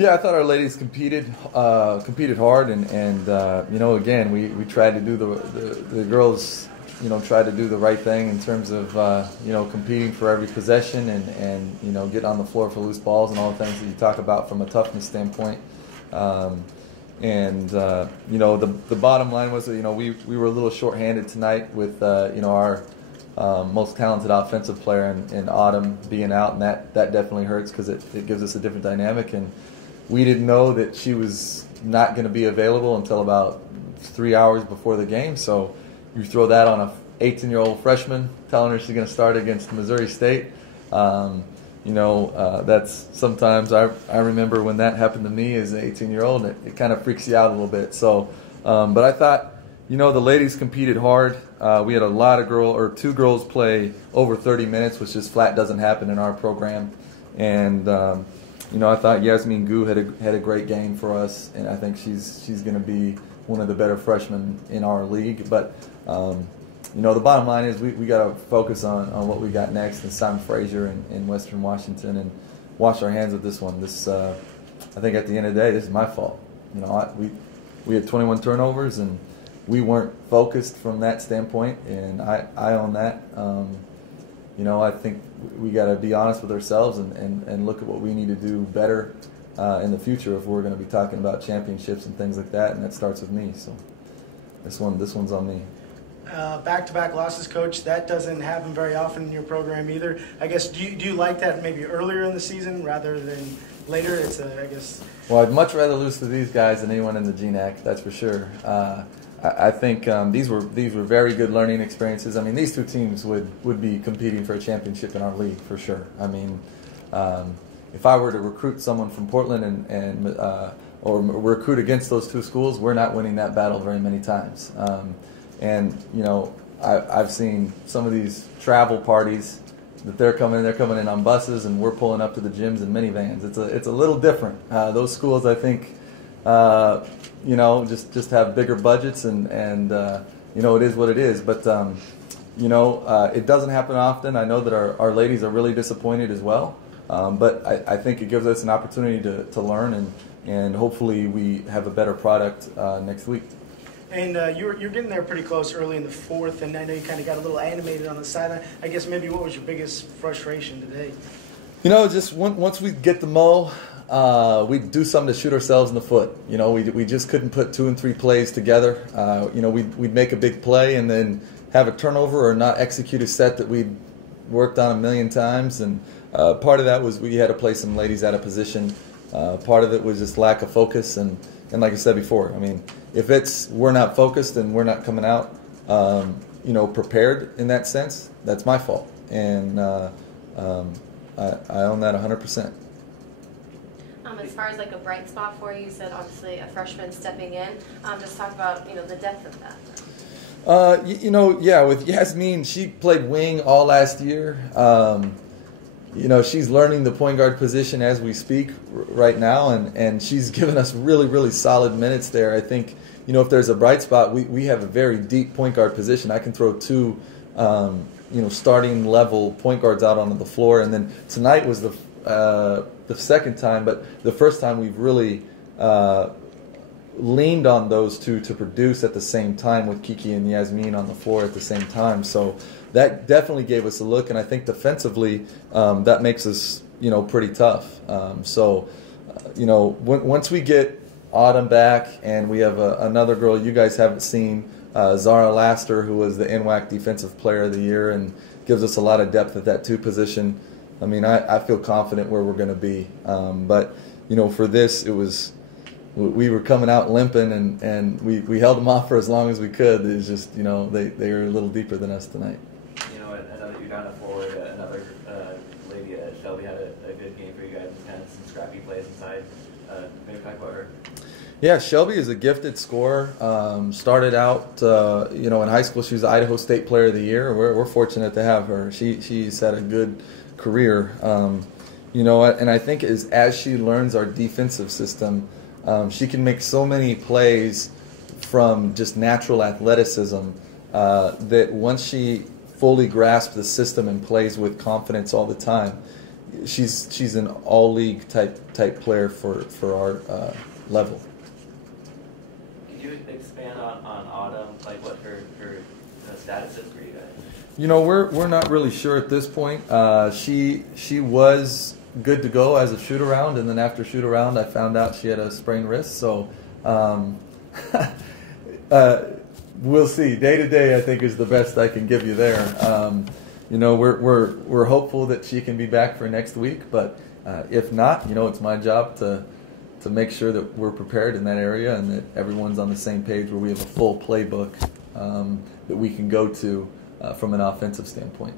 Yeah, I thought our ladies competed hard, and again, we tried to do the girls, tried to do the right thing in terms of competing for every possession and get on the floor for loose balls and all the things that you talk about from a toughness standpoint. The bottom line was that we were a little shorthanded tonight with our most talented offensive player in Autumn being out, and that definitely hurts because it gives us a different dynamic. And we didn't know that she was not going to be available until about 3 hours before the game. So you throw that on a 18-year-old freshman, telling her she's going to start against Missouri State. That's sometimes I remember when that happened to me as an 18-year-old, and it kind of freaks you out a little bit. So, but I thought, the ladies competed hard. We had a lot of two girls play over 30 minutes, which just flat doesn't happen in our program. And I thought Yasmin Gu had a great game for us, and I think she's going to be one of the better freshmen in our league. But the bottom line is we got to focus on what we got next in Simon Fraser in Western Washington and wash our hands with this one. I think at the end of the day, this is my fault. We had 21 turnovers, and we weren't focused from that standpoint, and I own that. I think we got to be honest with ourselves and look at what we need to do better in the future if we're going to be talking about championships and things like that, and that starts with me. So this one's on me. Back-to-back losses, Coach. That doesn't happen very often in your program either. I guess do you like that maybe earlier in the season rather than later? I guess. Well, I'd much rather lose to these guys than anyone in the GNAC. That's for sure. I think these were very good learning experiences. I mean, these two teams would be competing for a championship in our league for sure. I mean, if I were to recruit someone from Portland or recruit against those two schools, we're not winning that battle very many times. I've seen some of these travel parties that they're coming in on buses, and we're pulling up to the gyms in minivans. It's a little different. Those schools, I think. Just have bigger budgets and it is what it is. But, it doesn't happen often. I know that our ladies are really disappointed as well. But I think it gives us an opportunity to learn and hopefully we have a better product next week. And you're getting there pretty close early in the fourth, and I know you kind of got a little animated on the sideline. I guess maybe what was your biggest frustration today? Just once we get the mo, we'd do something to shoot ourselves in the foot. We just couldn't put 2 and 3 plays together. We'd make a big play and then have a turnover or not execute a set that we'd worked on a million times. And part of that was we had to play some ladies out of position. Part of it was just lack of focus. And like I said before, I mean, if we're not focused and we're not coming out, prepared in that sense, that's my fault. And I own that 100%. As far as like a bright spot for you, you said obviously a freshman stepping in. Just talk about the depth of that. With Yasmin, she played wing all last year. She's learning the point guard position as we speak right now, and she's given us really, really solid minutes there. I think if there's a bright spot, we have a very deep point guard position. I can throw 2 starting level point guards out onto the floor, and then tonight was the second time, but the first time we've really leaned on those two to produce at the same time with Kiki and Yasmin on the floor at the same time. So that definitely gave us a look, and I think defensively that makes us pretty tough. Once we get Autumn back and we have another girl you guys haven't seen, Zara Laster, who was the NWAC Defensive Player of the Year and gives us a lot of depth at that 2 position. I mean, I feel confident where we're going to be. But for this, we were coming out limping, and we held them off for as long as we could. It's just, they were a little deeper than us tonight. I know that you're down at forward. Another lady, Shelby, had a good game for you guys, and kind of some scrappy plays inside. Maybe talk about her. Yeah, Shelby is a gifted scorer. Started out, in high school, she was the Idaho State Player of the Year. We're fortunate to have her. She's had a good career. And I think as she learns our defensive system, she can make so many plays from just natural athleticism that once she fully grasps the system and plays with confidence all the time, she's an all league type player for our level. Can you expand on Autumn, like what her status is for you guys? You know, we're not really sure at this point. She was good to go as a shoot around, and then after shoot around, I found out she had a sprained wrist. So we'll see. Day to day, I think is the best I can give you there. You know, we're hopeful that she can be back for next week, but if not, you know, it's my job to make sure that we're prepared in that area and that everyone's on the same page where we have a full playbook that we can go to from an offensive standpoint.